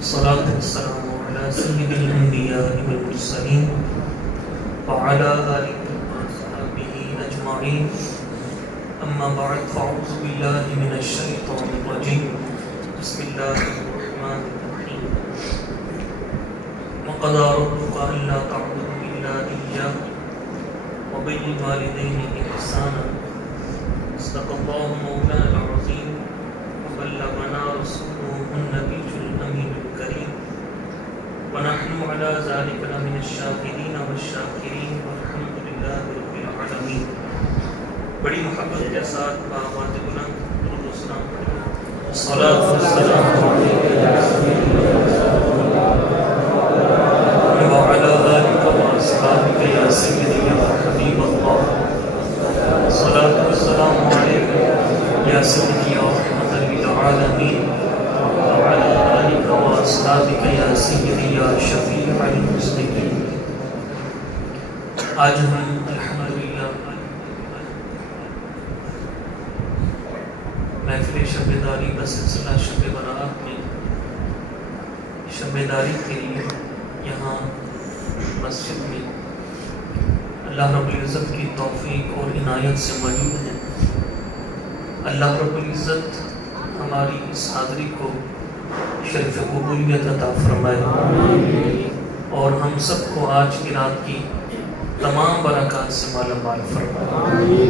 الصلاة والسلام على سيد الأنبياء والمرسلين وعلى آله وصحبه أجمعين أما بعد فأعوذ بالله من الشيطان الرجيم بسم الله الرحمن الرحيم وقضى ربك ألا تعبدوا إلا إياه وبالوالدين إحسانا صدق الله مولانا العظيم وبلغنا رسوله النبي الأمين الكريم ونحن على ذلك لمن الشاكرين والشاكرين والحمد لله رب العالمين. بڑی محبت کے ساتھ بآواز بلند درود و سلام پڑھیں. الصلاۃ والسلام علیک یا سیدی وعلی آلک واصحابک یا سیدی یا حبیب اللہ. الصلاۃ والسلام علیک یا سیدی یا رحمۃ للعالمین وعلی آلک واصحابک یا سیدی یا شفیع المذنبین. آج ہم الحمدللہ محفل شب داری کا سلسلہ شب برات میں شب داری کے لیے یہاں مسجد میں اللہ رب العزت کی توفیق اور عنایت سے موجود ہیں. اللہ رب العزت ہماری اس حاضری کو شرف قبولیت عطا فرمائے اور ہم سب کو آج کی رات کی تمام برکات سے مالا مال فرمائے.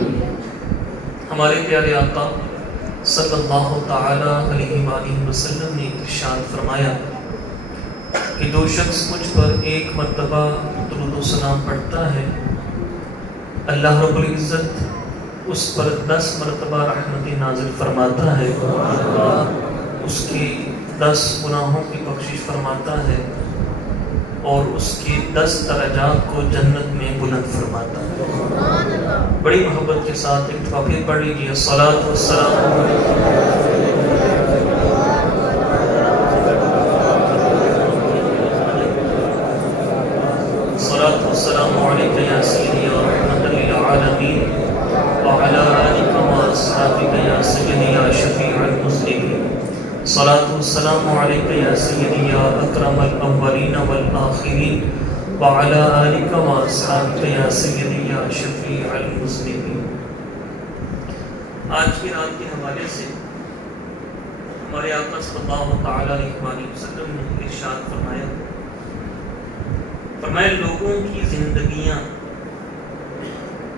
ہمارے پیارے آقا صلی اللہ تعالی علیہ وآلہ وسلم نے ارشاد فرمایا کہ جو شخص مجھ پر ایک مرتبہ درود و سلام پڑھتا ہے اللہ رب العزت اس پر 10 مرتبہ رحمت نازل فرماتا ہے، اس کے 10 گناہوں کی بخشش فرماتا ہے اور اس کے 10 درجات کو جنت میں بلند فرماتا ہے. بڑی محبت کے ساتھ ایک دفعہ پھر پڑھ لیجیے. الصلاۃ والسلام الصلاۃ والسلام علیک یا سیدی یا رحمۃ للعالمین وعلی آلک واصحابک یا سیدی یا شفیع المذنبین. الصلاۃ والسلام علیک یا سیدی یا اکرم الاولین والآخرین وعلی آلک واصحابک یا سیدی یا شفیع المذنبین. آج کی رات کے حوالے سے ہمارے آقا صلی اللہ تعالی علیہ وسلم نے ارشاد فرمایا لوگوں کی زندگیاں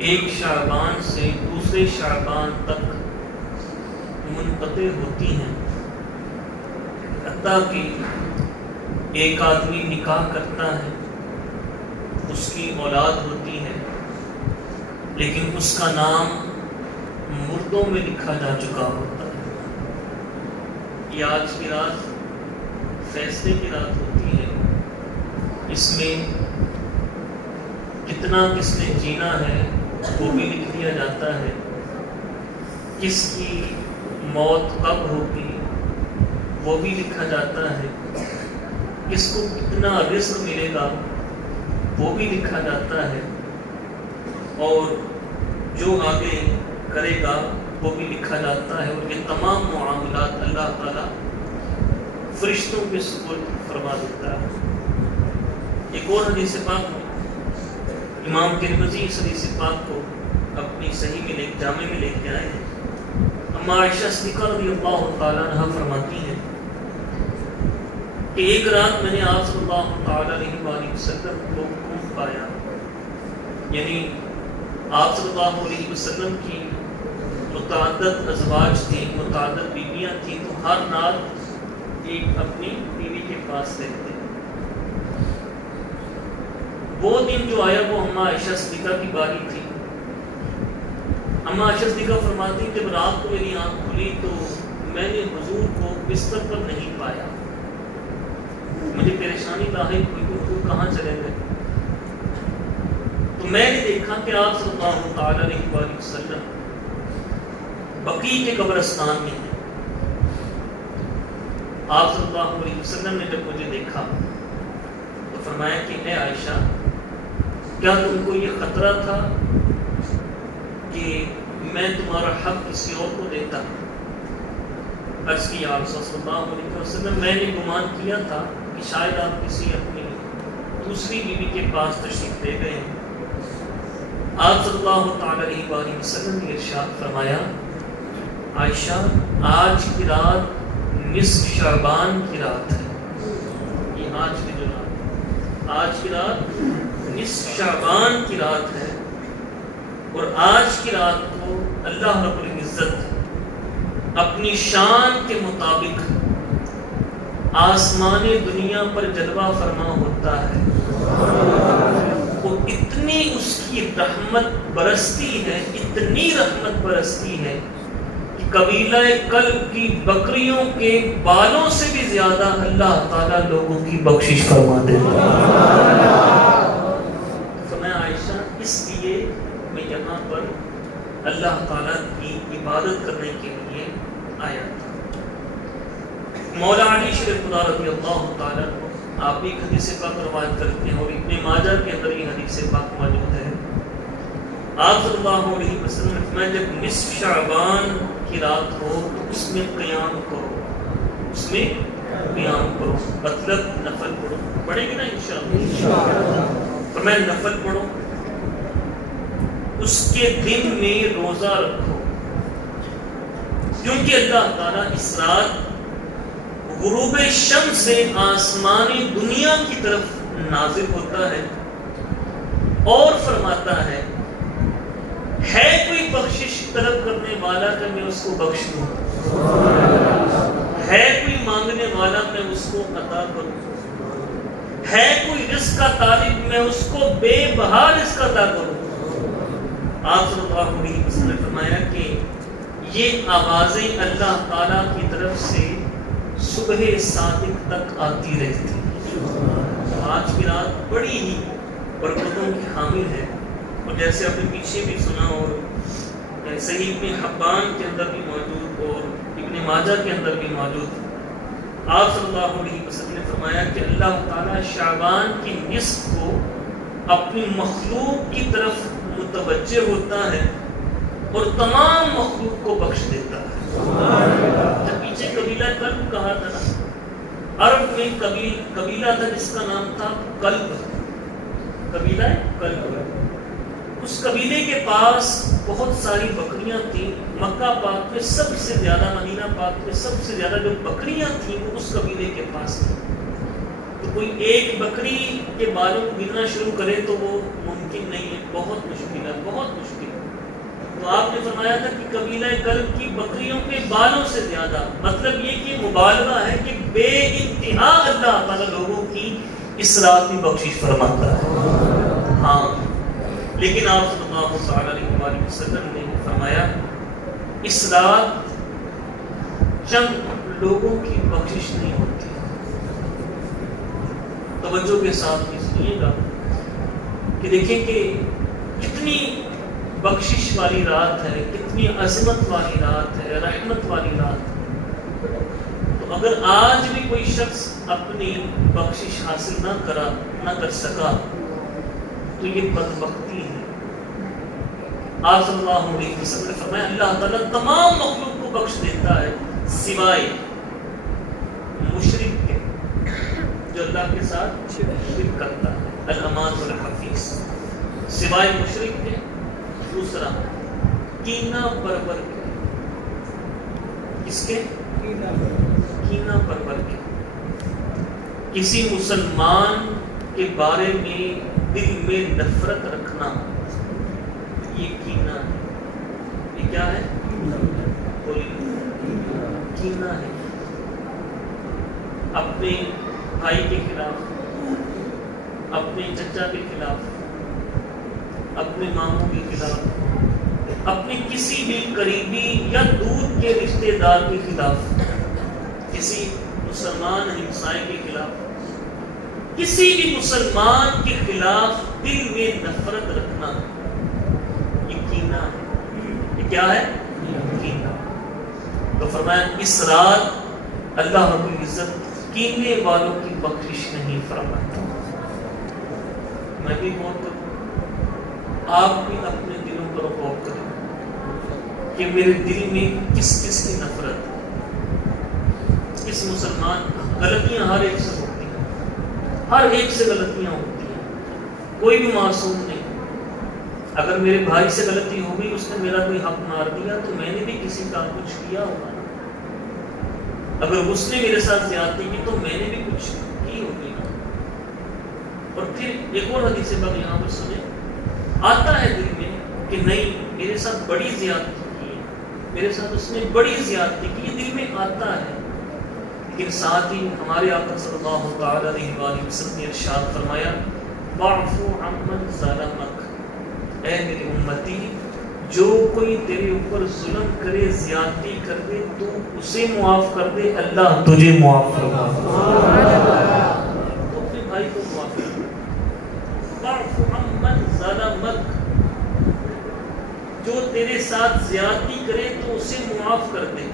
ایک شعبان سے دوسرے شعبان تک منقطع ہوتی ہیں، حتیٰ کہ ایک آدمی نکاح کرتا ہے، اس کی اولاد ہوتی ہے، لیکن اس کا نام مردوں میں لکھا جا چکا ہوتا ہے. یہ آج کی رات فیصلے کی رات ہوتی ہے. اس میں کتنا کس نے جینا ہے وہ بھی لکھ دیا جاتا ہے، کس کی موت کب ہوگی وہ بھی لکھا جاتا ہے، کس کو کتنا رزق ملے گا وہ بھی لکھا جاتا ہے، اور جو آگے کرے گا وہ بھی لکھا جاتا ہے. اور یہ تمام معاملات اللہ تعالیٰ فرشتوں کے سپرد فرما دیتا ہے. ایک اور حدیث پاک امام ترمذی اس حدیث پاک کو اپنی صحیح میں جامع میں لے کے آئے ہیں. اما عائشہ صدیقہ رضی اللہ تعالیٰ عنہ فرماتی ہیں کہ ایک رات میں نے آپ صلی اللہ تعالیٰ علیہ وآلہ وسلم کو خوب پایا، یعنی آپ صلی اللہ علیہ وسلم کی متعدد ازواج تھیں، متعدد بیویاں تھیں، تو ہر رات ایک اپنی بیوی کے پاس رہتے. وہ دن جو آیا وہ اما عائشہ صدیقہ کی باری تھی. اما عائشہ صدیقہ فرماتی جب رات کو میری آنکھ کھلی تو میں نے حضور کو بستر پر نہیں پایا. مجھے پریشانی لاحق ہوئی کہ حضور کہاں چلے گئے. تو میں نے دیکھا کہ آپ صلی اللہ تعالی علیہ وآلہ وسلم بقیع کے قبرستان میں ہیں. آپ صلی اللہ علیہ وسلم نے جب مجھے دیکھا تو فرمایا کہ اے عائشہ کیا تم کو یہ خطرہ تھا کہ میں تمہارا حق کسی اور کو دیتا؟ عرض کی یا رسول صلی اللہ علیہ وسلم میں نے گمان کیا تھا کہ شاید آپ کسی اپنی دوسری بیوی کے پاس تشریف لے گئے ہیں۔ آپ صلی اللہ تعالی علیہ وآلہ وسلم نے ارشاد فرمایا عائشہ آج کی رات نصف شعبان کی رات ہے، یہ آج کی جو رات، آج کی رات نصف شعبان کی رات ہے، اور آج کی رات کو اللہ رب العزت اپنی شان کے مطابق آسمان دنیا پر جلوہ فرما ہوتا ہے، وہ اتنی اس کی رحمت برستی ہے، اتنی رحمت برستی ہے کہ قبیلہ کلب کی بکریوں کے بالوں سے بھی زیادہ اللہ تعالیٰ لوگوں کی بخشش فرما دیتا ہے۔ فرمایا عائشہ اس لیے میں یہاں پر اللہ تعالیٰ کی عبادت کرنے کے لیے آیا تھا۔ مولا علی شیر خدا رضی اللہ تعالیٰ آپ بھی ایک حدیث پاک روایت کرتے ہیں، اور ابن ماجہ کے اندر یہ حدیث پاک موجود ہے۔ آپ صلی اللہ علیہ وسلم نے فرمایا جب نصف شعبان کی رات ہو تو اس میں قیام کرو، اس میں قیام کرو، مطلب نفل پڑھو، پڑھیں گے نا انشاءاللہ، فرمایا نفل پڑھو، اس کے دن میں روزہ رکھو، کیونکہ اللہ تعالیٰ اس رات غروب شمس سے آسمانی دنیا کی طرف نازل ہوتا ہے اور فرماتا ہے کوئی بخشش طلب کرنے والا کہ میں اس کو بخش دوں، ہے کوئی مانگنے والا میں اس کو عطا کروں، ہے کوئی رزق کا طالب میں اس کو بے بہا رزق عطا کروں۔ آپ صلی اللہ علیہ وسلم نے فرمایا کہ یہ آوازیں اللہ تعالیٰ کی طرف سے صبح صادق تک آتی رہتی۔ آج کی رات بڑی ہی برکتوں کی حامل ہے، اور جیسے آپ نے پیچھے بھی سنا، اور صحیح ابن حبان کے اندر بھی موجود اور ابن ماجہ کے اندر بھی موجود، آپ صلی اللہ علیہ وسلم نے فرمایا کہ اللہ تعالیٰ شعبان کی نصف کو اپنی مخلوق کی طرف متوجہ ہوتا ہے اور تمام مخلوق کو بخش دیتا ہے۔ جب پیچھے قبیلہ کلب کہا تھا نا، عرب میں قبیلہ تھا جس کا نام تھا کلب، قبیلہ کلب، اس قبیلے کے پاس بہت ساری بکریاں تھیں۔ مکہ پاک میں سب سے زیادہ، مدینہ پاک میں سب سے زیادہ جو بکریاں تھیں وہ اس قبیلے کے پاس تھیں۔ تو کوئی ایک بکری کے بالوں کو گننا شروع کرے تو وہ ممکن نہیں ہے، بہت مشکل ہے، بہت مشکل ہے۔ تو آپ نے فرمایا تھا کہ قبیلہ کلب کی بکریوں کے بالوں سے زیادہ، مطلب یہ کہ مبالغہ ہے کہ بے انتہا اللہ تعالیٰ لوگوں کی اس رات میں بخشش فرماتا ہے۔ ہاں، لیکن آپ صلی اللہ علیہ وسلم نے فرمایا اس رات چند لوگوں کی بخشش نہیں ہوتی۔ توجہ کے ساتھ سنیے گا کہ دیکھیں کہ کتنی بخشش والی رات ہے، کتنی عظمت والی رات ہے، رحمت والی رات ہے۔ تو اگر آج بھی کوئی شخص اپنی بخشش حاصل نہ کر سکا تو یہ بدبختی ہے۔ آپ صلی اللہ علیہ وسلم نے فرمایا اللہ تعالیٰ تمام مخلوق کو بخش دیتا ہے سوائے مشرک کے، جو اللہ کے ساتھ شرک کرتا ہے، الامان والحفیظ، سوائے مشرک کے۔ دوسرا کینہ پرور کے، کس کے؟ کینہ پرور کے، کسی مسلمان کے بارے میں دل میں نفرت رکھنا، یہ کینہ ہے۔ یہ کیا ہے؟ کینہ ہے۔ اپنے بھائی کے خلاف، اپنے چچا کے خلاف، اپنے ماموں کے خلاف، اپنے کسی بھی قریبی یا دور کے رشتہ دار کے خلاف، کسی مسلمان ہمسائے کے خلاف، کسی بھی مسلمان کے خلاف دل میں نفرت رکھنا، یہ کینہ ہے۔ یہ کیا ہے؟ کینہ۔ تو فرمایا اس رات اللہ رب العزت کینے والوں کی بخشش نہیں فرماتا۔ میں بھی غور کروں، آپ بھی اپنے دلوں پر غور کریں کہ میرے دل میں کس کس کی نفرت ہے، کسی مسلمان غلطیاں ہر ایک سے ہوتی ہیں، ہر ایک سے غلطیاں ہوتی ہیں، کوئی بھی معصوم نہیں۔ اگر میرے بھائی سے غلطی ہو گئی، اس نے میرا کوئی حق مار دیا، تو میں نے بھی کسی کا کچھ کیا ہوگا نا۔ اگر اس نے میرے ساتھ زیادتی کی تو میں نے بھی کچھ کی ہوگی نا۔ اور پھر ایک اور حدیث پاک یہاں پر سنیں، آتا ہے دل میں کہ نہیں میرے ساتھ بڑی زیادتی کی ہے، میرے ساتھ اس نے بڑی زیادتی کی، یہ دل میں آتا ہے۔ لیکن ساتھ ہی ہمارے آقا صلی اللہ تعالی علیہ وآلہ وسلم نے ارشاد فرمایا، واعف عمن ظلمک، اے میری امتی، جو کوئی تیرے اوپر ظلم کرے، زیادتی کر دے، تو اسے معاف کر دے، اللہ تجھے معاف فرما۔ تو اپنے بھائی کو معاف کر دے۔ واعف عمن ظلمک، جو تیرے ساتھ زیادتی کرے تو اسے معاف کر دے۔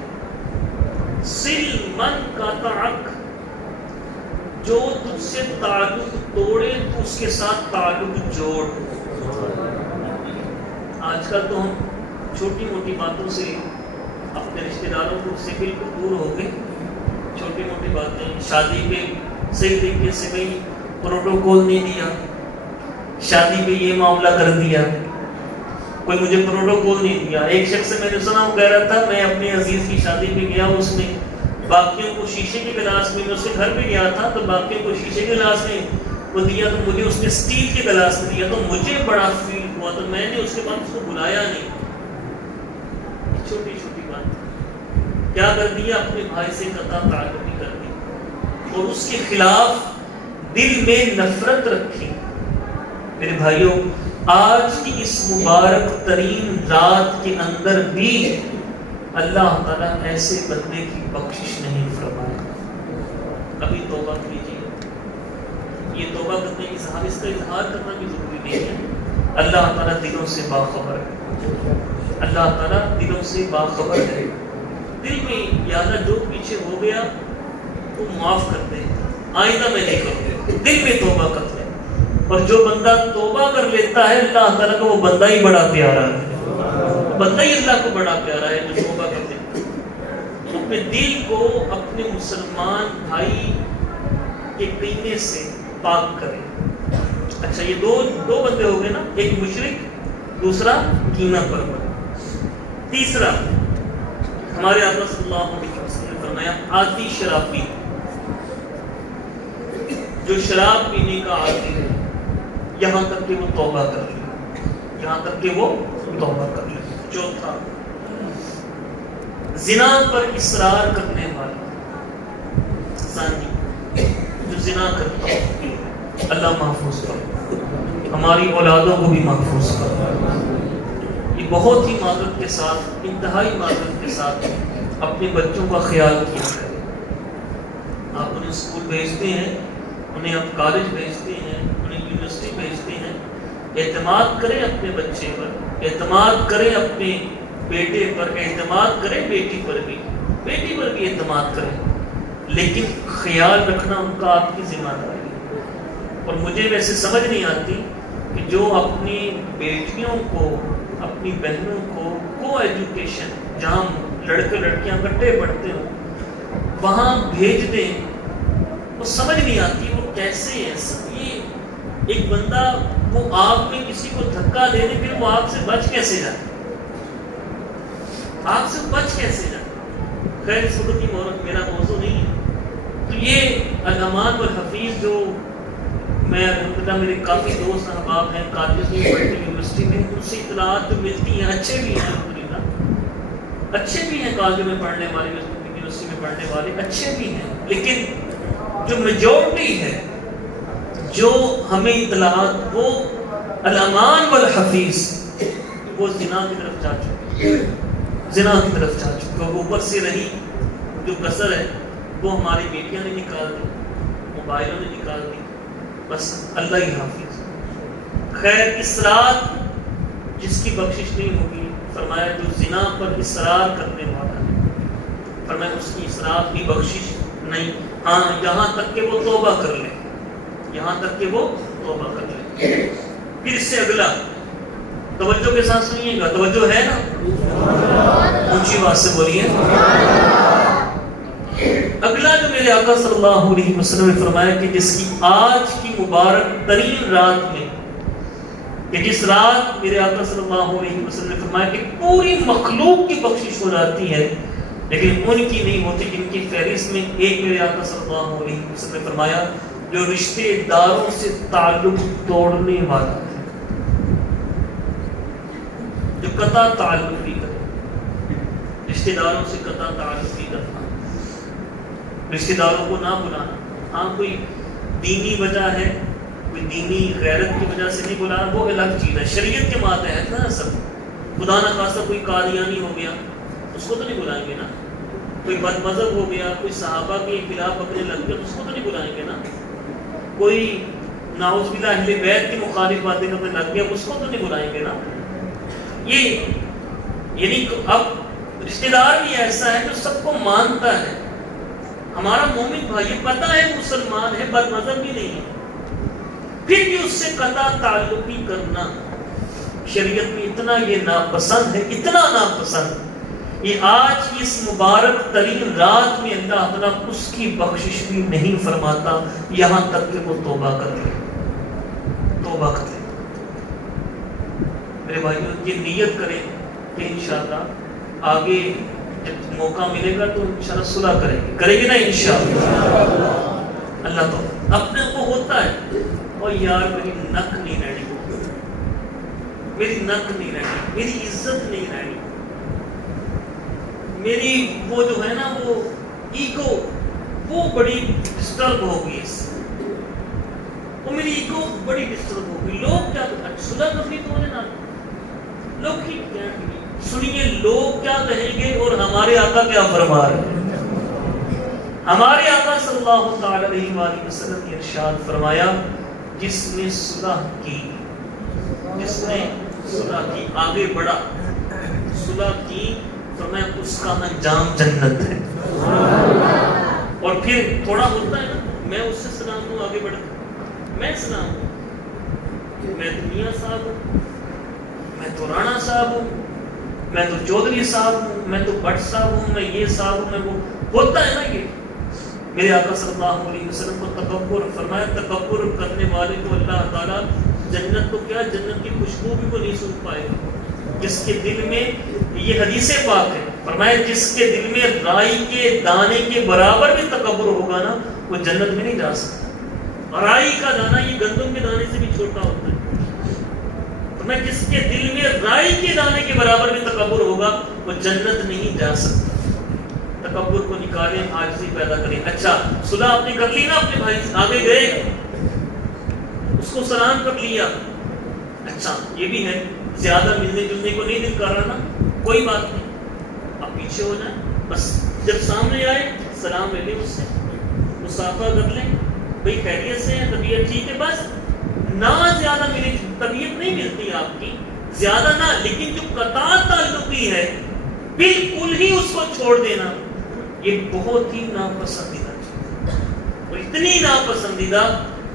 صل من قطعک، جو تجھ سے تعلق توڑے تو اس کے ساتھ تعلق جوڑ۔ آج کل تو ہم چھوٹی موٹی باتوں سے اپنے رشتہ داروں کو سے بالکل دور ہو گئے۔ چھوٹی موٹی باتیں، شادی پہ صحیح طریقے سے بھائی پروٹوکول نہیں دیا، شادی پہ یہ معاملہ کر دیا، کوئی مجھے پروٹوکول نہیں دیا۔ ایک شخص سے میں نے سنا، وہ کہہ رہا تھا میں اپنے عزیز کی شادی پہ گیا، اس نے باقیوں کو شیشے کے گلاس میں، اس کے گھر پہ گیا تھا تو باقیوں کو شیشے کے گلاس میں وہ دیا، تو مجھے اس نے اسٹیل کے گلاس میں دیا، تو مجھے بڑا فیل ہوا، تو میں نے اس کے بعد اس کو بلایا نہیں۔ چھوٹی چھوٹی بات کیا کر دیا، اپنے بھائی سے قطع تعلقی کر دی اور اس کے خلاف دل میں نفرت رکھی۔ میرے بھائیوں، آج کی اس مبارک ترین رات کے اندر بھی اللہ تعالیٰ ایسے بندے کی بخشش نہیں فرمائے۔ ابھی توبہ کیجیے، یہ توبہ کرنے کی اظہار، اس کا اظہار کرنا بھی ضروری نہیں ہے۔ اللہ تعالیٰ دلوں سے باخبر ہے، اللہ تعالیٰ دلوں سے باخبر ہے۔ دل میں یاد جو پیچھے ہو گیا وہ معاف کر دے، آئندہ میں نہیں کروں، دل میں توبہ کر دے۔ اور جو بندہ توبہ کر لیتا ہے، اللہ تعالیٰ کو وہ بندہ ہی بڑا پیارا ہے، بندہ ہی اللہ کو بڑا پیارا ہے جو توبہ کر لیتا ہے۔ اپنے دل کو اپنے مسلمان بھائی کے کینے سے پاک کرے۔ اچھا، یہ دو بندے ہو گئے نا، ایک مشرک، دوسرا کینہ پرور۔ تیسرا، ہمارے آقا صلی اللہ علیہ وسلم نے فرمایا، عادی شرابی، جو شراب پینے کا عادی ہے، یہاں تک کہ وہ توبہ کر لے، یہاں تک کہ وہ توبہ کر لے۔ چوتھا، زنا پر اصرار کرنے والا زانی، جو زنا کرتا ہے، اللہ محفوظ کر، ہماری اولادوں کو بھی محفوظ کر۔ یہ بہت ہی معذرت کے ساتھ، انتہائی معذرت کے ساتھ اپنے بچوں کا خیال کیا کریں۔ آپ انہیں اسکول بھیجتے ہیں، انہیں آپ کالج بھیجتے ہیں، انہیں یونیورسٹی بھیجتے ہیں، اعتماد کریں اپنے بچے پر، اعتماد کریں اپنے بیٹے پر، اعتماد کریں بیٹی پر بھی اعتماد کریں، لیکن خیال رکھنا ان کا آپ کی ذمہ داری ہے۔ اور مجھے ویسے سمجھ نہیں آتی کہ جو اپنی بیٹیوں کو، اپنی بہنوں کو ایجوکیشن، جہاں لڑکے لڑکیاں اکٹھے پڑھتے ہوں، وہاں بھیج دیں، وہ سمجھ نہیں آتی وہ کیسے ہے۔ یہ ایک بندہ وہ آگ میں کسی کو دھکا دے دے، پھر وہ آگ سے بچ کیسے جائے، آگ سے بچ کیسے جائے۔ خیر، اس وقت کی میرا موضوع نہیں ہے۔ تو یہ الامان والحفیظ، جو میں الحمدللہ میرے کافی دوست احباب ہیں کالج میں پڑھتے، یونیورسٹی میں، ان سے اطلاعات جو ملتی ہیں، اچھے بھی ہیں الحمدللہ، اچھے بھی ہیں کالج میں پڑھنے والے، یونیورسٹی میں پڑھنے والے اچھے بھی ہیں، لیکن جو میجورٹی ہے، جو ہمیں اطلاعات، وہ الامان والحفیظ، وہ زنا کی طرف جا چکے، زنا کی طرف جا چکے۔ اور اوپر سے رہی جو کسر ہے، وہ ہماری بیٹیاں نے نکال دی، موبائلوں نے نکال دی، بس اللہ ہی حافظ۔ خیر، اس رات جس کی بخشش نہیں ہوگی، فرمایا جو زنا پر اصرار کرنے والا ہے، فرمایا اس کی اصرار کی بخشش نہیں، ہاں یہاں تک کہ وہ توبہ کر لے، یہاں تک کہ وہ توبہ کر لے۔ پھر اس سے اگلا، توجہ کے ساتھ سنیے گا، توجہ ہے نا، اونچی آواز سے بولیے۔ اگلا جو میرے آقا صلی اللہ علیہ وسلم نے فرمایا کہ جس کی آج کی مبارک ترین رات میں، کہ جس رات میرے آقا صلی اللہ علیہ وسلم نے فرمایا کہ پوری مخلوق کی بخشش ہو جاتی ہے لیکن ان کی نہیں ہوتی، جن کی فہرست میں ایک میرے آقا صلی اللہ علیہ وسلم نے فرمایا جو رشتے داروں سے تعلق توڑنے والا ہے، جو قطع تعلق نہیں کرے، رشتے داروں سے قطع تعلق نہیں کرنا، رشتے داروں کو نہ بلانا۔ ہاں کوئی دینی وجہ ہے، کوئی دینی غیرت کی وجہ سے نہیں بلانا، وہ الگ چیز ہے، شریعت کے ماتحت نا سب۔ خدا نہ خاصہ کوئی قادیانی ہو گیا اس کو تو نہیں بلائیں گے نا، کوئی بد مذہب ہو گیا، کوئی صحابہ کے خلاف پکڑنے لگ گیا اس کو تو نہیں بلائیں گے نا، کوئی نعوذ باللہ اہل بیت کی مخالف باتیں کرنے لگ گیا اس کو تو نہیں بلائیں گے نا۔ یہ یعنی اب رشتہ دار بھی ایسا ہے جو سب کو مانتا ہے، ہمارا مومن بھائی پتہ ہے مسلمان ہے، بد مذہب بھی نہیں ہے، پھر بھی اس سے قطع تعلقی کرنا شریعت میں اتنا یہ ناپسند ہے، اتنا ناپسند۔ یہ آج کی اس مبارک ترین رات میں اللہ تعالیٰ اس کی بخشش بھی نہیں فرماتا یہاں تک کہ وہ توبہ کر لے، توبہ کر لے۔ میرے بھائیوں یہ نیت کریں کہ انشاءاللہ آگے جب موقع ملے گا تو انشاءاللہ صلح کریں گے نا انشاءاللہ۔ اللہ تو اپنے کو ہوتا ہے اور یار میری نک نہیں رہی، میری نک نہیں رہی، میری عزت نہیں رہی، میری وہ جو ہے نا وہ ایگو وہ بڑی ڈسٹرب ہوگی، اس سے وہ میری ایگو بڑی ڈسٹرب ہوگی۔ لوگ کیا صلح کرنی تو نا، لوگ ہی کیا سنیے لوگ کیا کہیں گے اور ہمارے آقا کیا فرما رہے ہیں۔ ہمارے آقا صلی اللہ تعالی علیہ وآلہ وسلم نے ارشاد فرمایا جس نے صلح کی، جس نے صلح کی آگے بڑھا، صلح کی فرمایا اس کا انجام جنت ہے۔ اور پھر تھوڑا ہوتا ہے نا، میں اس سے سلام ہوں آگے بڑھ، میں سلام ہوں، میں تو میاں صاحب ہوں، میں تو رانا صاحب ہوں، میں تو چودھری صاحب ہوں، میں تو بٹ صاحب ہوں، میں یہ صاحب ہوں، میں وہ ہوتا ہے نا۔ یہ میرے آقا صلی اللہ علیہ وسلم کو تکبر فرمایا، تکبر کرنے والے کو اللہ تعالیٰ جنت کو کیا جنت کی خوشبو بھی وہ نہیں سونگھ پائے گا۔ جس کے دل میں یہ حدیث پاک ہے فرمایا جس کے دل میں رائی کے دانے کے برابر بھی تکبر ہوگا نا وہ جنت میں نہیں جا سکتا۔ رائی کا دانہ یہ گندم کے دانے سے بھی چھوٹا ہوتا ہے، فرمایا جس کے دل میں رائی کے دانے کے برابر بھی تکبر ہوگا وہ جنت نہیں جا سکتا۔ تکبر کو نکالیں، عاجزی پیدا کریں۔ اچھا صلح آپ نے کر لی نا، اپنے بھائی آگے گئے اس کو سلام کر لیا، اچھا یہ بھی ہے زیادہ ملنے جلنے کو نہیں دل کر رہا نا، کوئی بات نہیں، آپ پیچھے ہو جائیں، بس جب سامنے آئے سلام لے لیں اس سے، مصافحہ کر لیں، بھئی خیریت سے ہے، طبیعت ٹھیک ہے، بس نہ زیادہ ملے، طبیعت نہیں ملتی آپ کی زیادہ نہ، لیکن جو قطع تعلقی ہے بالکل ہی اس کو چھوڑ دینا یہ بہت ہی ناپسندیدہ چیز، اور اتنی ناپسندیدہ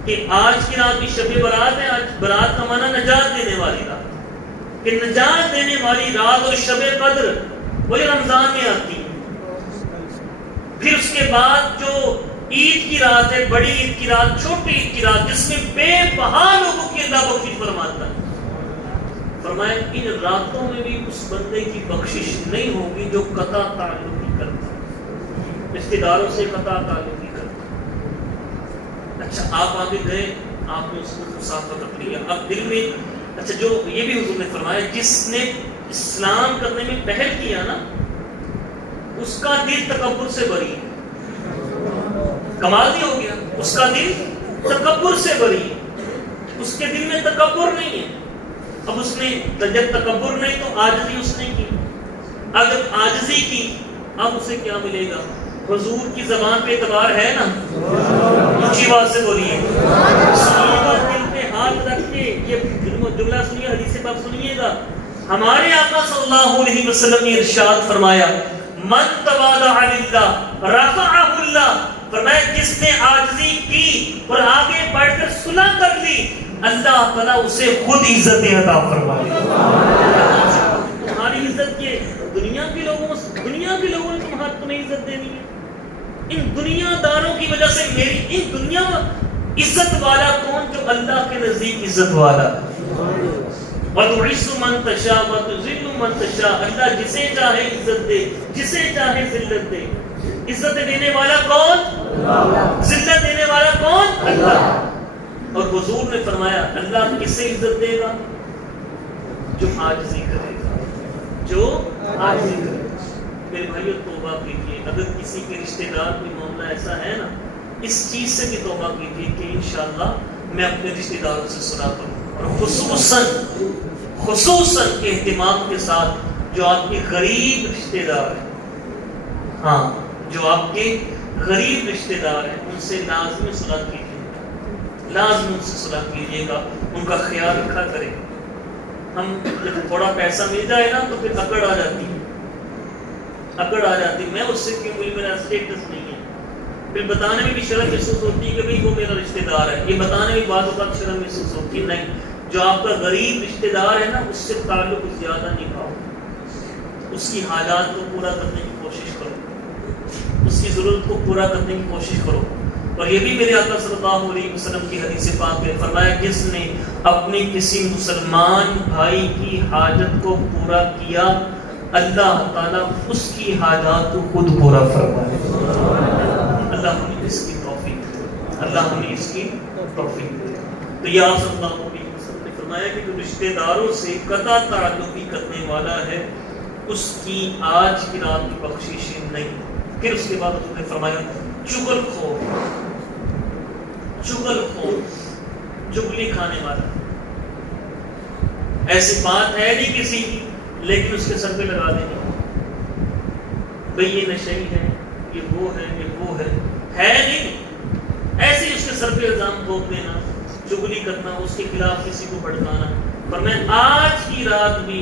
کہ آج کی رات کی شب برات ہے۔ آج برات کا معنی نجات دینے والی رات، کہ نجات دینے والی رات اور شب قدر وہ رمضان میں آتی ہے۔ پھر اس کے بعد جو عید کی رات ہے، بڑی عید کی رات، چھوٹی عید کی رات، جس میں بے بہا لوگوں کی اللہ بخشش فرماتا ہے، فرمایا ان راتوں میں بھی اس بندے کی بخشش نہیں ہوگی جو قطع تعلقی کرتا، رشتہ داروں سے قطع تعلقی کرتا۔ اچھا آپ آگے گئے، آپ نے اس کو مصافحہ کر لیا، اب دل میں اچھا جو یہ بھی حضور نے فرمایا جس نے اسلام کرنے میں پہل کیا نا اس کا دل تکبر سے بری ہے، کمال ہی ہو گیا، اس کا دل تکبر سے بری ہے، اس کے دل میں تکبر نہیں ہے۔ اب اس نے جب تکبر نہیں تو عاجزی اس نے کی، اگر عاجزی کی اب اسے کیا ملے گا؟ حضور کی زبان پہ اعتبار ہے نا، اونچی بات سے بولیے، سنیے گا، دل پہ ہاتھ رکھ کے یہ جملہ سنیے، حدیث پاک سنیے گا۔ ہمارے آقا صلی اللہ علیہ وسلم نے ارشاد فرمایا من تواضع للہ رفعہ اللہ، فرمایا جس نے عاجزی کی اور آگے بڑھ کر صلح کر لی اللہ تعالیٰ اسے خود عزت عطا فرمائے۔ تمہاری عزت یہ دنیا کے لوگوں نے تمہیں عزت دینی ہے، ان دنیا داروں کی وجہ سے میری ان دنیا عزت والا کون؟ جو اللہ کے نزدیک عزت والا ہے. وَتُعِزُّ مَن تَشَاءُ وَتُذِلُّ مَن تَشَاءُ. اللہ جسے چاہے عزت دے، جسے چاہے ذلت دے. عزت دینے والا کون؟ اللہ. ذلت دینے والا کون؟ اللہ. اور حضور نے فرمایا اللہ کسے عزت دے گا؟ جو عاجزی کرے گا، جو عاجزی کرے گا. میرے بھائیو توبہ کیجیے. اگر کسی کے رشتہ دار کوئی معاملہ ایسا ہے نا، اس چیز سے بھی توبہ کیجیے کہ انشاءاللہ میں اپنے رشتہ داروں سے صلح کروں، اور خصوصاً اہتمام کے ساتھ جو آپ کے غریب رشتہ دار ہیں. ہاں، جو آپ کے غریب رشتہ دار ہیں ان سے لازمی صلح کیجیے گا، لازمی ان سے صلح کیجیے گا، ان کا خیال رکھا کریں. ہم جب تھوڑا پیسہ مل جائے نا تو پھر اکڑ آ جاتی ہے، اکڑ آ جاتی. میں اس سے کیوں مجھے میرا اسٹیٹس نہیں ہے. پھر بتانے میں بھی شرم محسوس ہوتی ہے کہ بھئی وہ میرا رشتہ دار ہے. یہ بتانے میں بعض اوقات شرم محسوس ہوتی ہے. نہیں، جو آپ کا غریب رشتہ دار ہے نا اس سے تعلق زیادہ نبھاؤ، اس کی حاجات کو پورا کرنے کی کوشش کرو، اس کی ضرورت کو پورا کرنے کی کوشش کرو. اور یہ بھی میرے آقا صلی اللہ علیہ وسلم کی حدیث پاک میں فرمایا جس نے اپنے کسی مسلمان بھائی کی حاجت کو پورا کیا اللہ تعالیٰ اس کی حاجات کو خود پورا فرمائے. اللہ ہمیں اس کی توفیق دے، اللہ ہمیں اس کی توفیق دے. تو یہ آپ صلی اللہ علیہ وسلم نے فرمایا کہ جو رشتہ داروں سے قطع تعلقی کرنے والا ہے اس کی آج کی رات کی بخشش نہیں. پھر اس کے بعد حضور نے فرمایا چغل خور، چغل خور، چغلی کھانے والا. ایسی بات ہے نہیں کسی کی لیکن اس کے سر پہ لگا دیں گے بھئی یہ نشئی ہے، یہ وہ ہے، یہ وہ ہے نہیں. ایسے ہی اس کے سر پہ الزام ٹھوک دینا، چغلی کرنا، اس کے خلاف کسی کو بھڑکانا. پر میں آج کی رات بھی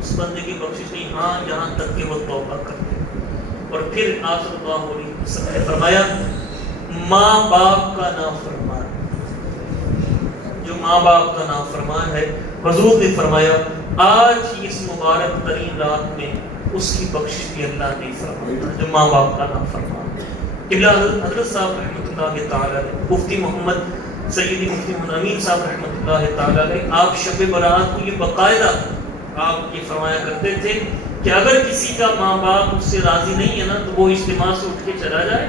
اس بندے کی بخشش نہیں، ہاں یہاں تک کہ وہ توبہ کر دے. اور پھر آپ صلی اللہ علیہ وسلم نے فرمایا ماں باپ کا نافرمان، جو ماں باپ کا نافرمان ہے حضور نے فرمایا آج اس مبارک ترین رات میں اس کی بخشش بھی اللہ نہیں فرماتا، جو ماں باپ کا نافرمان. حضرت صاحب رحمۃ اللہ تعالی علیہ، مفتی محمد سیدی مفتی محمد امین صاحب رحمۃ اللہ تعالی علیہ، آپ شب برات کو یہ باقاعدہ آپ یہ فرمایا کرتے تھے کہ اگر کسی کا ماں باپ اس سے راضی نہیں ہے نا تو وہ اجتماع سے اٹھ کے چلا جائے،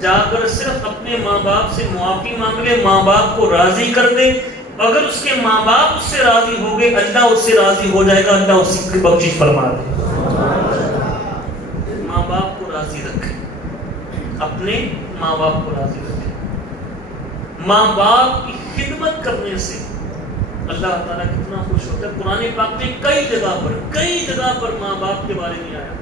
جا کر صرف اپنے ماں باپ سے معافی مانگ لے، ماں باپ کو راضی کر دے. اگر اس کے ماں باپ اس سے راضی ہو گئے اللہ اس سے راضی ہو جائے گا، اللہ اس کی بخشش فرما دے. ماں باپ کو راضی رکھے، اپنے ماں باپ کو راضی رکھے. ماں باپ کی خدمت کرنے سے اللہ تعالیٰ کتنا خوش ہوتا ہے. قرآن پاک میں کئی جگہ پر ماں باپ کے بارے میں آیا.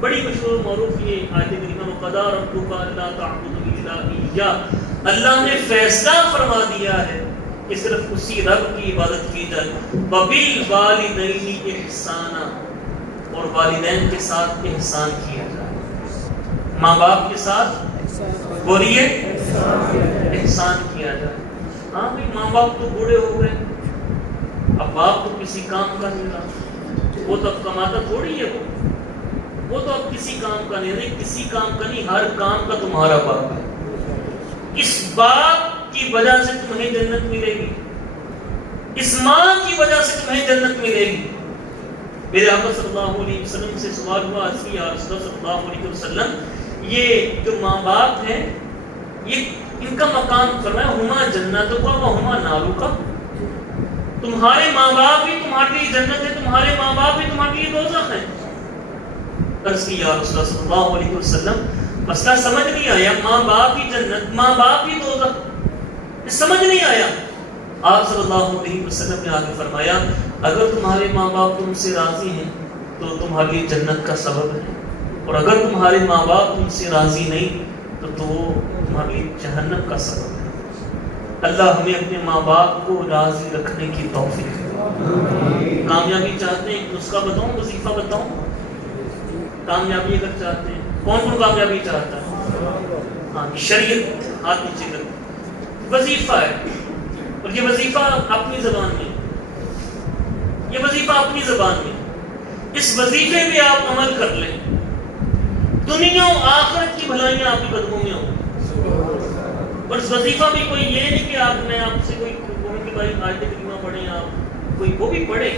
بڑی مشہور معروف یہ آیت کریمہ وَقَضَىٰ رَبُّكَ أَلَّا تَعْبُدُوا إِلَّا إِيَّاهُ. اللہ نے فیصلہ فرما دیا ہے کہ صرف اسی رب کی عبادت کی جائے. وَبِالْوَالِدَيْنِ إِحْسَانًا، اور والدین کے ساتھ احسان کیا جائے. ماں باپ کے ساتھ بولیے احسان کیا جائے. ہاں بھائی ماں باپ تو بوڑھے ہو گئے، اب باپ تو کسی کام کا نہیں رہا، وہ تو اب کماتا تھوڑی ہے، وہ تو اب کسی کام کا نہیں، کسی کام کا نہیں، ہر کام کا تمہارا باپ ہے. اس باپ کی وجہ سے تمہیں جنت ملے گی، اس ماں کی وجہ سے تمہیں جنت ملے گی. میرے آقا صلی اللہ علیہ وسلم سے سوال ہوا اسی یا رسول اللہ صلی اللہ علیہ وسلم یہ جو ماں باپ ہیں یہ ان کا مقام فرمایا ہما جنتک و ہما نارک، تمہارے ماں باپ بھی تمہارے لیے جنت ہے، تمہارے ماں باپ بھی تمہارے لیے دوزخ ہے. عرض کی یا رسول اللہ صلی اللہ علیہ وسلم مسئلہ سمجھ نہیں آیا، ماں باپ بھی جنت ماں باپ بھی دوزخ، سمجھ نہیں آیا. آپ صلی اللہ علیہ وسلم نے آگے فرمایا اگر تمہارے ماں باپ تم سے راضی ہیں تو تمہارے لیے جنت کا سبب ہے، اور اگر تمہارے ماں باپ تم سے راضی نہیں تو وہ تمہارے لیے جہنم کا سبب ہے. اللہ ہمیں اپنے ماں باپ کو راضی رکھنے کی توفیق دے. کامیابی چاہتے ہیں نسخہ بتاؤں، وظیفہ بتاؤں؟ کامیابی اگر چاہتے ہیں کون کامیابی چاہتا ہے؟ ہاں شریعت ہاتھ نیچے کر، وظیفہ ہے، اور یہ وظیفہ اپنی زبان میں، یہ وظیفہ اپنی زبان میں. اس وظیفے پہ آپ عمل کر لیں، دنیا و آخرت کی بھلائیاں آپ کے قدموں میں ہوں. اور وظیفہ بھی کوئی یہ نہیں کہ میں آپ سے کوئی کہ بھائی آیت کریمہ پڑھیں, آپ کوئی وہ بھی پڑھے,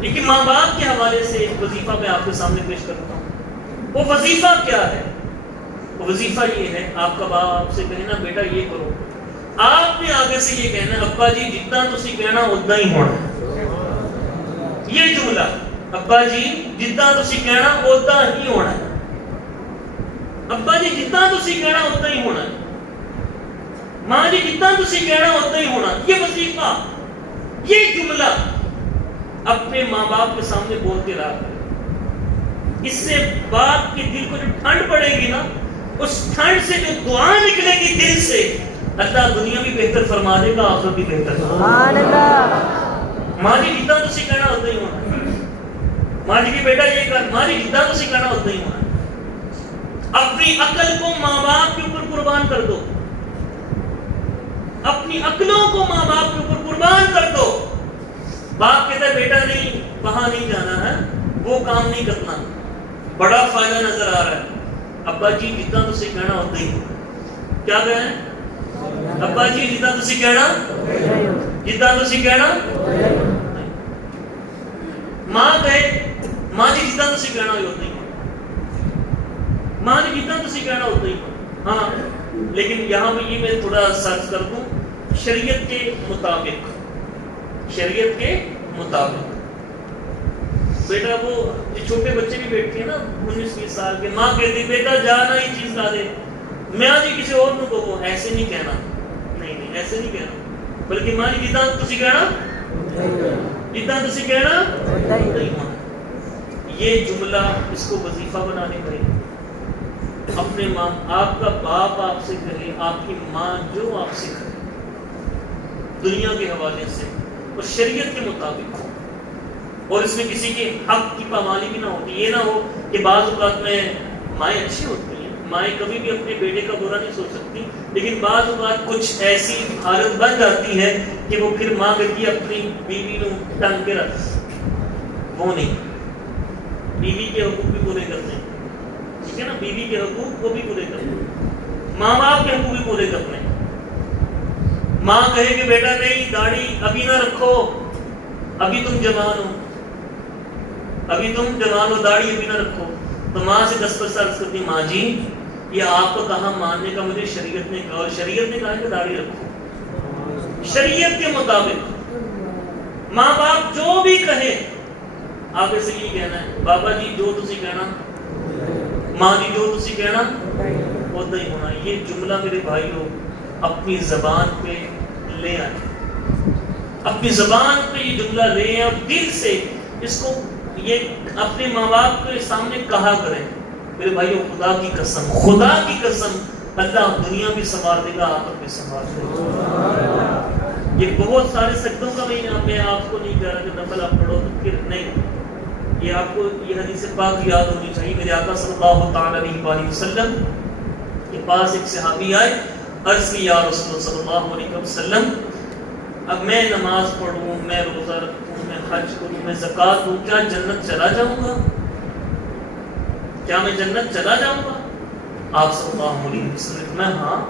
لیکن ماں باپ کے حوالے سے ایک وظیفہ میں آپ کے سامنے پیش کرتا ہوں. وہ وظیفہ کیا ہے؟ وہ وظیفہ یہ ہے, آپ کا باپ آپ سے کہنا بیٹا یہ کرو, آپ نے آگے سے یہ کہنا ابا جی جتنا تسی کہنا اتنا ہی ہونا. یہ جملہ ابا جی جتنا تسی کہنا اتنا ہی ہونا ہے. ابا جی جتنا تسی کہنا اتنا ہی ہونا ہے. ماں جی جتنا تسی کہنا اتنا ہی ہونا. یہ وظیفہ, یہ جملہ اپنے ماں باپ کے سامنے بولتے رہا کرے. اس سے باپ کے دل کو جو ٹھنڈ پڑے گی نا, اس ٹھنڈ سے جو دعا نکلے گی دل سے, اللہ دنیا بھی بہتر فرما دے گا, آخرت بھی بہتر فرما دے گا. ماں جی جتنا تسی کہنا اتنا ہی ہونا. ماں جی بیٹا یہ کر, ماں جی جتنا تسی کہنا اتنا ہی ہونا. اپنی عقل کو ماں باپ کے اوپر قربان کر دو. اپنی عقلوں کو ماں باپ کے اوپر قربان کر دو. باپ کہتا ہے بیٹا نہیں وہاں نہیں جانا ہے, وہ کام نہیں کرنا, بڑا فائدہ نظر آ رہا ہے. ابا جی جتنا تسی کہنا اتنا ہی. کیا کہیں ابا جی جتنا تسی کہنا, جتنا تسی کہنا. ماں کہے ماں جی جتنا تسی کہنا اتنا ہی. ماں جی جتنا تسی کہنا اتنا ہی. ہاں لیکن یہاں پہ یہ میں تھوڑا سرچ کر دوں, شریعت کے مطابق, شریعت کے مطابق بیٹا وہ چھوٹے بچے بھی بیٹھتے ہیں نا 19-20 سال کے, ماں کہتی بیٹا جانا ہی چیز لا دے, میں جی کسی اور کو کہو, ایسے نہیں کہنا, نہیں ایسے نہیں کہنا, بلکہ ماں جی جتنا تسی کہنا, جتنا تسی کہنا نہیں ہونا. یہ جملہ اس کو وظیفہ بنانے پڑے. اپنے ماں, آپ کا باپ آپ سے کہے, آپ کی ماں جو آپ سے کہے, دنیا کے حوالے سے اور شریعت کے مطابق ہو, اور اس میں کسی کے حق کی پامالی بھی نہ ہوتی. یہ نہ ہو کہ بعض اوقات میں مائیں اچھی ہوتی ہیں, مائیں کبھی بھی اپنے بیٹے کا برا نہیں سوچ سکتی, لیکن بعض اوقات کچھ ایسی حالت بن جاتی ہے کہ وہ پھر ماں کہتی ہے اپنی بیوی کو ٹنگ کے رکھ. وہ نہیں, بیوی کے حقوق بھی پورے کرتے ہیں, ٹھیک ہے نا, بیوی کے حقوق کو بھی پورے کرتے ہیں, ماں باپ کے حقوق بھی پورے کرتے ہیں. ماں کہے کہ بیٹا نہیں داڑھی ابھی نہ رکھو, ابھی تم جوان ہو, ابھی تم جوان ہو, داڑھی ابھی نہ رکھو, تو ماں سے 10 عرض کرتی ماں جی یہ آپ کو کہاں ماننے کا, مجھے شریعت نے کہا, اور شریعت نے کہا کہ داڑھی رکھو. شریعت کے مطابق ماں باپ جو بھی کہے آگے سے یہ کہنا ہے, بابا جی جو تسی کہنا, ماں جی جو تسی کہنا اتنا ہی ہونا. یہ جملہ میرے بھائیو اپنی زبان پہ لے آئیں, اپنی زبان پہ یہ جملہ لے آئیں, اور دل سے اس کو یہ اپنے ماں باپ کے سامنے کہا کریں. میرے بھائیو خدا کی قسم, خدا کی قسم, اللہ دنیا بھی سنوار دے گا, آخرت بھی سنوار دے گا. یہ بہت سارے سجدوں کا میں آپ کو نہیں کہہ رہا کہ نفل آپ پڑھو تو پھر نہیں, یہ آپ کو یہ حدیث پاک یاد ہونی چاہیے. میرے آقا صلی اللہ تعالی علیہ وسلم کے پاس ایک صحابی آئے, عرض کی یا رسول اللہ صلی اللہ علیہ وسلم اب میں نماز پڑھوں, میں روزہ رکھوں, میں حج کروں, میں زکوٰۃ دوں, کیا جنت چلا جاؤں گا, کیا میں جنت چلا جاؤں گا؟ آپ صلی اللہ علیہ وسلم میں ہاں,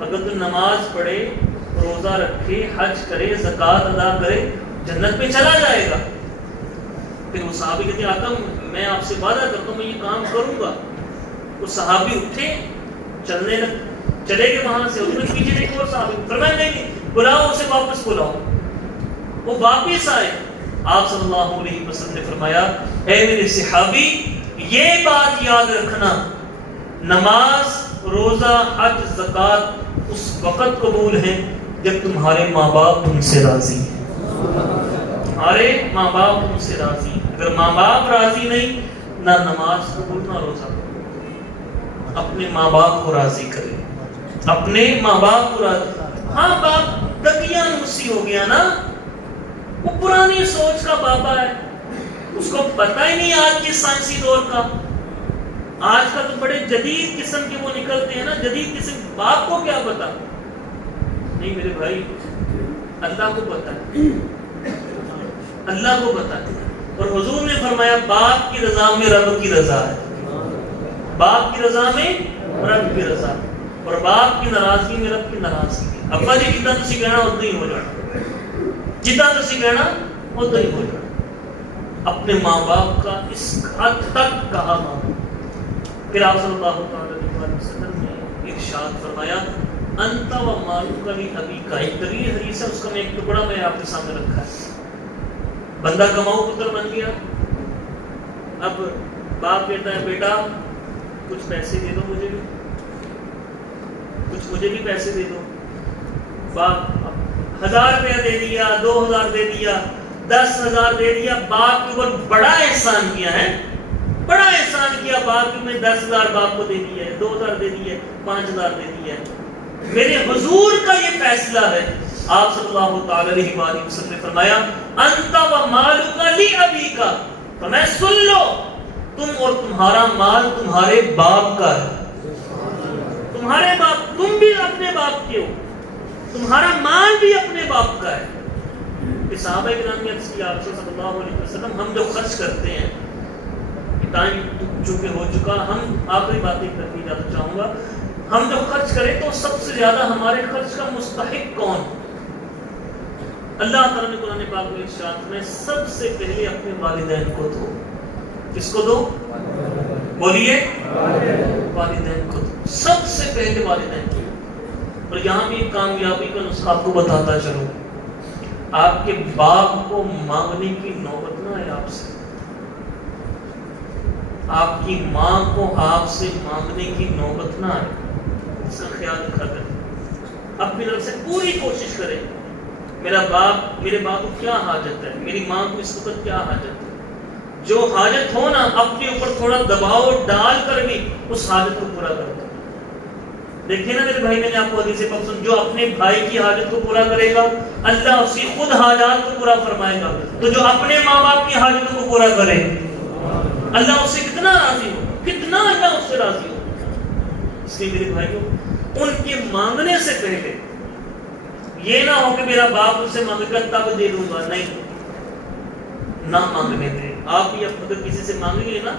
اگر تو نماز پڑھے, روزہ رکھے, حج کرے, زکوٰۃ ادا کرے, جنت میں چلا جائے گا. پھر وہ صحابی کہتے ہیں آقا میں آپ سے وعدہ کرتا ہوں میں یہ کام کروں گا. وہ صحابی اٹھے, چلنے لگ, چلے گئے وہاں سے, اس میں پیچھے ایک اور صحابی, فرمایا نہیں بلاؤ اسے, واپس بلاؤ. وہ واپس آئے, آپ صلی اللہ علیہ وسلم نے فرمایا اے میرے صحابی یہ بات یاد رکھنا, نماز, روزہ, حج, زکوٰۃ اس وقت قبول ہیں جب تمہارے ماں باپ تم سے راضی ہیں. تمہارے ماں باپ تم سے راضی ہیں. اگر ماں باپ راضی نہیں, نہ نماز قبول نہ روزہ قبول. اپنے ماں باپ کو راضی کرے, اپنے ماں باپ کو راضی. ہاں باپ دکیا نوسی ہو گیا نا, وہ پرانی سوچ کا بابا ہے, اس کو پتہ ہی نہیں آج کے سائنسی دور کا. آج کا تو بڑے جدید قسم کے وہ نکلتے ہیں نا, جدید قسم. باپ کو کیا پتا؟ نہیں میرے بھائی, اللہ کو پتا ہے, اللہ کو پتا ہے. اور حضور نے فرمایا باپ کی رضا میں رب کی رضا ہے. باپ کی رضا میں رب کی رضا میں، اور باپ کی ناراضگی میں رب کی ناراضگی میں۔ ابا جی جتنا تسی کہنا اتنا ہی ہو جانا، جتنا تسی کہنا اتنا ہی ہو جانا۔ اپنے ماں باپ کا اس حد تک کہا مانو۔ پھر آپ صلی اللہ علیہ وسلم نے ارشاد فرمایا انت و مالک لابیک۔ ایک طویل حدیث ہے، اس کا میں ایک ٹکڑا میں آپ کے سامنے رکھا ہے۔ بندہ کماؤ پتر بن گیا، اب باپ کہتا ہے بیٹا کچھ پیسے دے دو مجھے بھی، کچھ مجھے بھی پیسے دے دو۔ باپ 1000 روپیہ دے دیا، 2000 دے دیا، 10,000 دے دیا۔ باپ کے اوپر بڑا احسان کیا ہے، بڑا احسان کیا باپ نے۔ 10,000 باپ کو دے دیا ہے، 2,000 دے دیا ہے، 5,000 دے دیا ہے۔ میرے حضور کا یہ فیصلہ ہے۔ آپ صلی اللہ تعالی علیہ وآلہ وسلم نے فرمایا انت و مالک لابیک، تو میں سن لو تم اور تمہارا مال تمہارے باپ کا ہے، تمہارے باپ، تم بھی اپنے باپ کے ہو، تمہارا مال بھی اپنے باپ کا ہے۔ کہ صحابہ کرام نے عرض کیا صلی اللہ علیہ وسلم ہم جو خرچ کرتے ہیں، ٹائم چونکہ ہو چکا، ہم آخری باتیں کرنی جانا چاہوں گا، ہم جو خرچ کریں تو سب سے زیادہ ہمارے خرچ کا مستحق کون؟ اللہ تعالیٰ نے قرآن پاک میں ارشاد میں سب سے پہلے اپنے والدین کو دو۔ کس کو دو؟ بولیے، والدین کو دو، سب سے پہلے والدین کو۔ اور یہاں بھی کامیابی کا نسخہ آپ کو بتاتا چلوں، آپ کے باپ کو مانگنے کی نوبت نہ آئے آپ سے، آپ کی ماں کو آپ سے مانگنے کی نوبت نہ آئے، اس کا خیال رکھا کریں۔ اپنی طرف سے پوری کوشش کریں، میرا باپ، میرے باپ کو کیا حاجت ہے، میری ماں کو اس وقت کیا حاجت ہے، جو حاجت ہو نا اپنے اوپر تھوڑا دباؤ ڈال کر بھی اس حاجت کو پورا کر دو۔ دیکھیں نا میرے بھائی، میں نے آپ کو حدیث پاک سن، جو اپنے بھائی کی حاجت کو پورا کرے گا اللہ اس کی خود حاجات کو پورا فرمائے گا۔ تو جو اپنے ماں باپ کی حاجتوں کو پورا کرے اللہ اس سے کتنا راضی ہو، کتنا اللہ اس سے راضی ہو۔ اس لیے میرے بھائیوں، ان کے مانگنے سے پہلے یہ نہ ہو کہ میرا باپ اس سے مانگے گا تب دے دوں گا، نہیں، نہ مانگنے دیں۔ آپ بھی اگر کسی سے مانگیں گے نا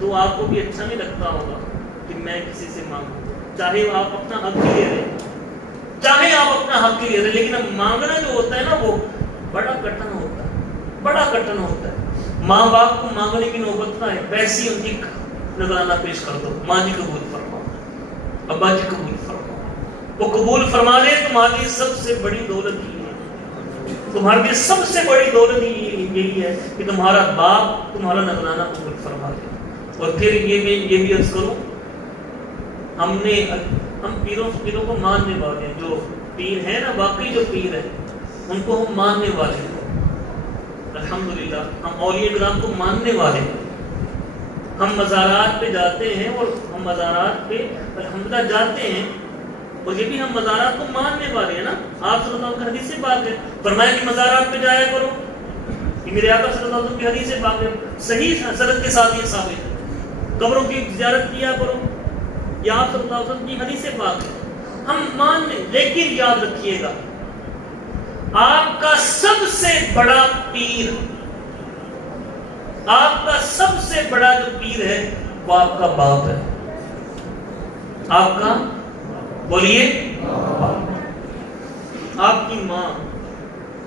تو آپ کو بھی اچھا نہیں لگتا ہوگا کہ میں کسی سے مانگوں، چاہے آپ اپنا حق ہی لے رہے، چاہے آپ اپنا حق ہی لے رہے، لیکن مانگنا جو ہوتا ہے نا وہ بڑا کٹن ہوتا ہے، بڑا کٹن ہوتا ہے۔ ماں باپ کو مانگنے کی نوبت نہ ہے، ویسی ان کی نذرانہ پیش کر دو، ماں جی قبول فرماؤ، ابا جی قبول فرماؤ، وہ قبول فرما لے، تمہاری سب سے بڑی دولت ہی ہے، تمہارے لیے سب سے بڑی دولت یہی ہے کہ تمہارا باپ تمہارا نذرانہ قبول فرما لے۔ اور پھر یہ بھی عرض کروں، ہم پیروں کو ماننے والے ہیں، جو پیر ہیں نا، واقعی جو پیر ہیں ان کو ہم ماننے والے ہیں، الحمدللہ ہم اولیاء کرام کو ماننے والے ہیں۔ ہم مزارات پہ جاتے ہیں، اور ہم مزارات پہ الحمدللہ جاتے ہیں، اور یہ بھی ہم مزارات کو ماننے والے ہیں نا۔ آپ صلی اللہ علیہ وسلم کی حدیث سے بات ہے، فرمایا کہ مزارات پہ جایا کرو، یہ میرے آقا صلی اللہ علیہ وسلم کی حدیث سے بات ہے، صحیح سند کے ساتھ یہ ثابت ہے۔ قبروں کی زیارت کیا کرو، یہ آپ صلی اللہ علیہ وسلم کی حدیث سے بات ہے، ہم مان لیں، لیکن یاد رکھیے گا آپ کا سب سے بڑا پیر، آپ کا سب سے بڑا جو پیر ہے وہ آپ کا باپ ہے، آپ کا، بولیے، آپ کی ماں،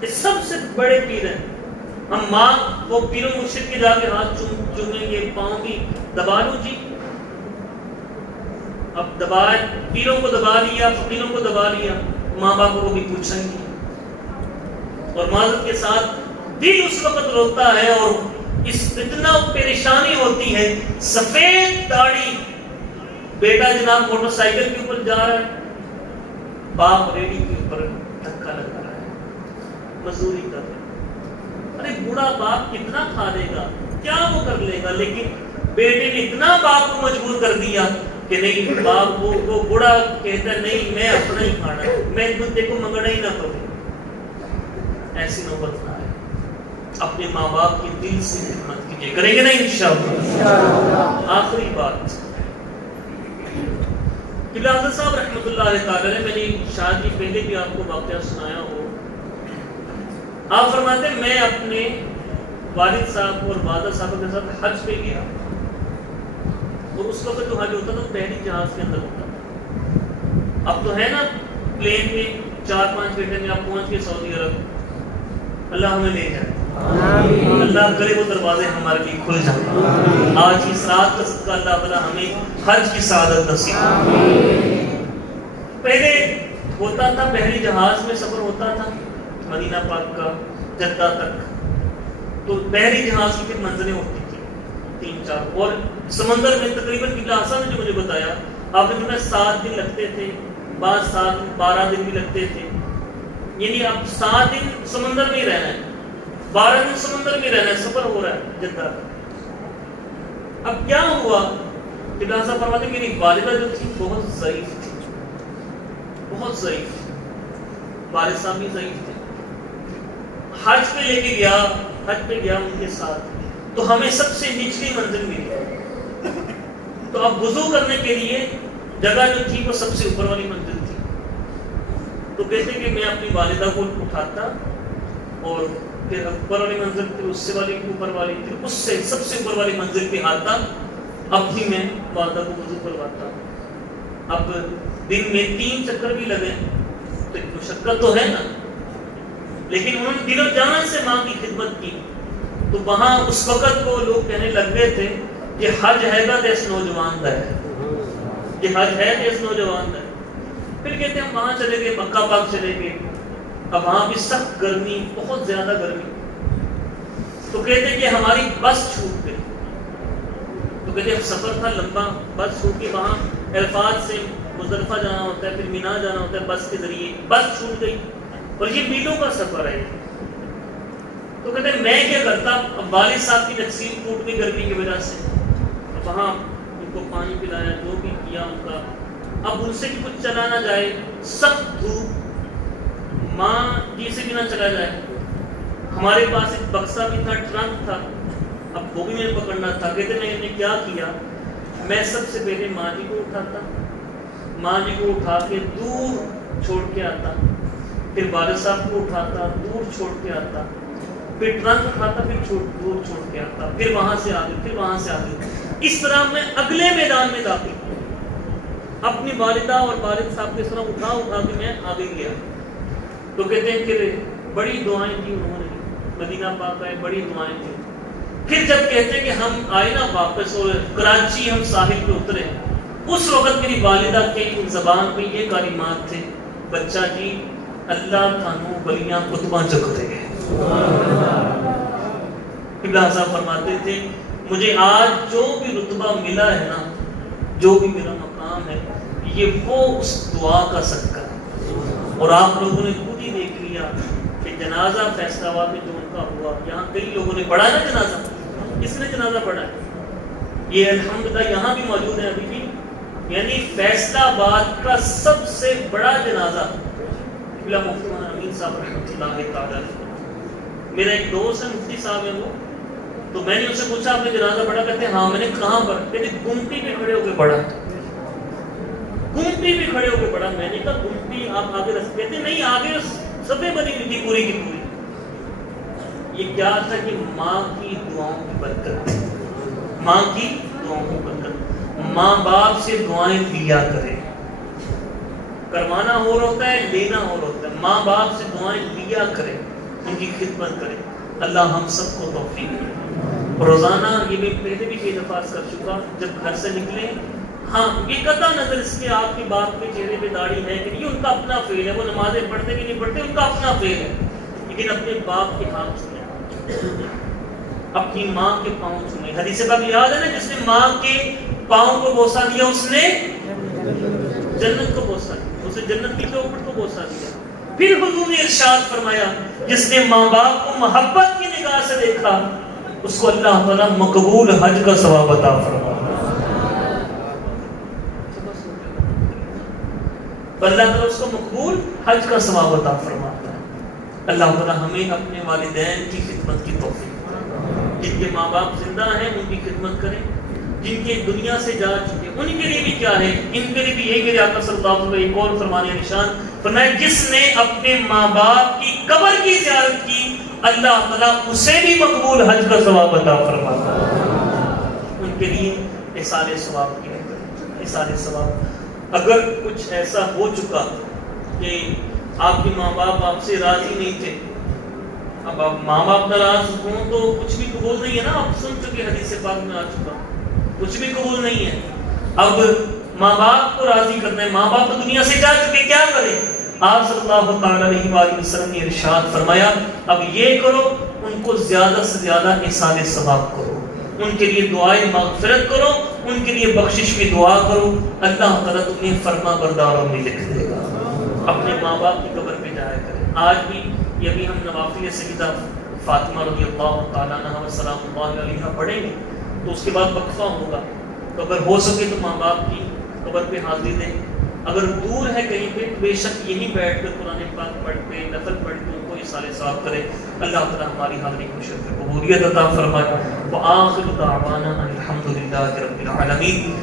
یہ سب سے بڑے پیر ہیں۔ ہم ماں وہ پیروں مرشد کے جا کے ہاتھ چومیں گے، پاؤں بھی دبا لوں جی، اب دبائے، پیروں کو دبا لیا، فقیروں کو دبا لیا، ماں باپ کو بھی پوچھیں گے، اور معذرت کے ساتھ دل اس وقت روتا ہے، اور اس اتنا پریشانی ہوتی ہے، سفید داڑھی بیٹا جناب موٹر سائیکل کے اوپر جا رہا ہے، باپ ریڈی کے اوپر دھکا لگا رہا ہے، مزدوری کر رہا ہے۔ ارے بوڑھا باپ کتنا کھا لے گا، کیا وہ کر لے گا، لیکن بیٹے نے اتنا باپ کو مجبور کر دیا کہ نہیں، باپ وہ بوڑھا کہتا ہے نہیں، میں اپنا ہی کھانا ہے، میں تجھے کو منگنا ہی نہ کروں۔ ایسی نوبت نہ آئے، اپنے ماں باپ کی دل سے خدمت کیجیے، کریں گے نا انشاءاللہ۔ آخری بات، قبلہ حضرت صاحب رحمۃ اللہ تعالی علیہ، میں نے شادی پہلے بھی آپ کو واقعہ سنایا ہو، آپ فرماتے ہیں میں اپنے والد صاحب اور والدہ صاحب کے ساتھ حج پہ گیا، اور اس وقت جو حج ہوتا تھا وہ بحری جہاز کے اندر ہوتا تھا. اب تو ہے نا پلین میں 4-5 گھنٹے میں آپ پہنچ گئے سعودی عرب. اللہ ہمیں لے جائے, اللہ کرے وہ دروازے ہمارے لیے کھل جائیں. آج کی سعادت کا صدقہ اللہ تعالیٰ ہمیں حج کی سعادت نصیب. پہلے ہوتا تھا بحری جہاز میں سفر ہوتا تھا مدینہ پاک کا جدہ تک, تو بحری جہاز کی پھر منزلیں ہوتی تھی 3-4, اور سمندر میں تقریباً قبلہ اعظم نے جو مجھے بتایا آپ نے جو 7 دن لگتے تھے, بعض 12 دن بھی لگتے تھے. یعنی اب 7 دن سمندر میں ہی رہنا ہے, 12 دن سمندر میں رہنا ہے, سفر ہو رہا ہے جدہ. اب کیا ہوا کہ صاحب فرماتے میری والدہ جو تھی بہت ضعیف تھی, بہت ضعیف. والد صاحب بھی ضعیف تھے. حج پہ لے کے گیا, حج پہ گیا ان کے ساتھ, تو ہمیں سب سے نچلی منزل ملی. تو اب وضو کرنے کے لیے جگہ جو تھی وہ سب سے اوپر والی منزل تھی. تو کہتے کہ میں اپنی والدہ کو اٹھاتا اور پھر اوپر والی منزل پھر اس سے والی اوپر والی پھر اس سے سب سے اوپر والی منزل پہ آتا, اب بھی میں والدہ کو وضو کرواتا. اب دن میں 3 چکر بھی لگے تو ایک مشقت تو ہے نا, لیکن انہوں نے دل و جان سے ماں کی خدمت کی. تو وہاں اس وقت وہ لوگ کہنے لگ گئے تھے کہ حج ہے گا دیس نوجوان دا ہے, کہ حج ہے دیس نوجوان دا ہے. پھر کہتے ہیں ہم وہاں چلے گئے, مکہ پاک چلے گئے. اب وہاں بھی سخت گرمی, بہت زیادہ گرمی. تو کہتے ہیں کہ ہماری بس چھوٹ گئی. تو کہتے ہیں سفر تھا لمبا, بس چھوٹ کے وہاں عرفات سے مزدلفہ جانا ہوتا ہے, پھر مینا جانا ہوتا ہے بس کے ذریعے. بس چھوٹ گئی اور یہ میلوں کا سفر ہے. تو کہتے ہیں میں کیا کرتا, اب والد صاحب کی تقسیم ٹوٹ گئی گرمی کی وجہ سے. اب وہاں ان کو پانی پلایا, جو بھی کیا ان کا. اب ان سے بھی کچھ چلا نہ جائے, سخت دھوپ, ماں جی سے بھی نہ چلا جائے. ہمارے پاس ایک بکسا بھی تھا, ٹرنک تھا, اب وہ بھی میں پکڑنا تھا. کہتے میں نے کیا کیا, میں سب سے پہلے ماں جی کو اٹھاتا, ماں جی کو اٹھا کے دور چھوڑ کے آتا, پھر والد صاحب کو اٹھاتا, دور چھوڑ کے آتا, پھر ٹرنک اٹھاتا, پھر دور چھوڑ کے آتا, پھر وہاں سے آگے, پھر وہاں سے آگے. اس طرح میں اگلے میدان میں داخل ہوں. اپنی والدہ اور والد صاحب کے طرح اٹھا کے میں آگے گیا. تو کہتے ہیں کہ بڑی دعائیں دی انہوں نے, مدینہ پاک آئے, بڑی دعائیں دی. پھر جب کہتے ہیں کہ ہم آئے نا واپس اور کراچی ہم ساحل پہ اترے, اس وقت میری والدہ کے زبان پہ یہ کلمات تھے, بچہ جی اللہ تھانو بلیاں کتباں چک دے. قبلہ صاحب فرماتے تھے مجھے آج جو بھی رتبہ ملا ہے نا, جو بھی میرا مقام ہے, یہ وہ اس دعا کا صدقہ ہے. اور آپ لوگوں نے خود ہی دیکھ لیا کہ جنازہ فیصلہ آباد میں جو ان کا ہوا, یہاں کئی لوگوں نے پڑھا نا جنازہ, کس نے جنازہ پڑھا ہے, یہ الحمدللہ یہاں بھی موجود ہے ابھی بھی. یعنی فیصلہ آباد کا سب سے بڑا جنازہ قبلہ مفتی مولانا امین صاحب رحمۃ اللہ تعالیٰ. میرا ایک دوست ہے مفتی صاحب ہے وہ, تو میں نے ان سے پوچھا آپ نے جنازہ پڑھا, کہتے ہیں ہاں. میں نے کہاں پر, کہتے گمٹی پہ کھڑے ہو کے پڑھا, گمٹی پہ کھڑے ہو کے پڑھا. میں نے کہا گمٹی آپ آگے رکھ, کہتے نہیں آگے صفحے بنی ہوئی تھی پوری کی پوری. یہ کیا تھا کہ ماں کی دعاؤں کی برکت, ماں کی دعاؤں کی برکت. ماں باپ سے دعائیں لیا کرے, کروانا اور ہوتا ہے, لینا اور ہوتا ہے. ماں باپ سے دعائیں لیا کرے, ان کی خدمت کرے. اللہ ہم سب کو توفیق دے. روزانہ, یہ میں پہلے بھی کئی دفعہ کر چکا, جب گھر سے نکلیں, ہاں یہ قطع نظر اس کے آپ کے باپ کے چہرے پہ داڑھی ہے کہ یہ ان کا اپنا فعل ہے, وہ نمازیں پڑھتے کہ نہیں پڑھتے ان کا اپنا فعل ہے, لیکن اپنے باپ کے ہاتھ چھوئیں, اپنی ماں کے پاؤں چھوئیں. حدیث پاک یاد ہے نا, جس نے ماں کے پاؤں کو بوسہ دیا اس نے جنت کو بوسہ دیا, اسے جنت کی چوکھٹ کو بوسہ دیا. پھر حضور نے ارشاد فرمایا جس نے ماں باپ کو محبت کی نگاہ سے دیکھا اس کو اللہ تعالیٰ مقبول حج کا ثواب عطا فرمایا. اللہ تعالیٰ اس کو مقبول حج کا ثواب عطا فرماتا ہے. اللہ تعالیٰ ہمیں اپنے والدین کی خدمت کی توفیق, جن کے ماں باپ زندہ ہیں ان کی خدمت کریں, جن کے دنیا سے جا چکے ان کے لیے بھی کیا ہے, ان کے لیے بھی یہی میرے آقا صلی اللہ علیہ وسلم ایک اور فرمانے نشان فرمایا جس نے اپنے ماں باپ کی قبر کی زیارت کی اللہ تعالیٰ اسے بھی مقبول حج کا ثواب عطا فرماتا ہے. ان کے لیے احسان ثواب کیا کریں، احسان ثواب۔ اگر کچھ ایسا ہو چکا کہ آپ کے ماں باپ آپ سے راضی نہیں تھے، اب آپ ماں باپ ناراض ہوں تو کچھ بھی قبول نہیں ہے نا، آپ سن چکے حدیث پاک میں آ چکا، کچھ بھی قبول نہیں ہے۔ اب ماں باپ کو راضی کرنا ہے، ماں باپ تو دنیا سے جا چکے، کیا کریں؟ آپ صلی اللہ تعالی علیہ وآلہ وسلم نے ارشاد فرمایا اب یہ کرو، ان کو زیادہ سے زیادہ احسان ثواب کرو، ان کے لیے دعائیں مغفرت کرو، ان کے لیے بخشش کی دعا کرو، اللہ تعالیٰ تمہیں فرما برداروں میں لکھ دے گا۔ اپنے ماں باپ کی قبر پہ جایا کریں۔ آج بھی یہ بھی ہم نوافل سیدہ فاطمہ رضی اللہ تعالیٰ عنہا و سلام اللہ علیہا پڑھیں گے تو اس کے بعد وقفہ ہوگا، تو اگر ہو سکے تو ماں باپ کی قبر پہ حاضری دیں، اگر دور ہے کہیں پہ تو بے شک یہیں بیٹھ کر قرآن پاک پڑھ کے نفل پڑھ کے ان کو احسان ثواب کرے۔ اللہ تعالیٰ ہماری حاضری کو شرف قبولیت عطا فرمائے۔ وآخر دعوانا ان الحمد للہ رب العالمین۔